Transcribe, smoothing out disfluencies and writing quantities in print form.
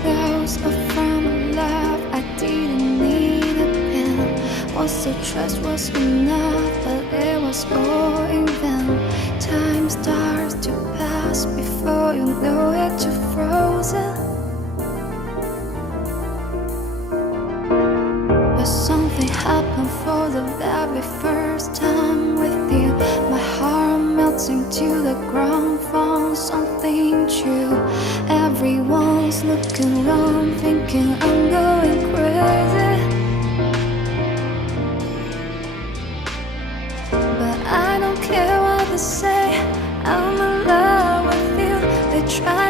Close a from love I didn't need again. Once the trust was enough, but it was all in vain. Time starts to pass before you know it, you're frozen. But something happened for the very first time with you. My heart melting to the ground, found something true. Everyone's looking around, thinking I'm going crazy.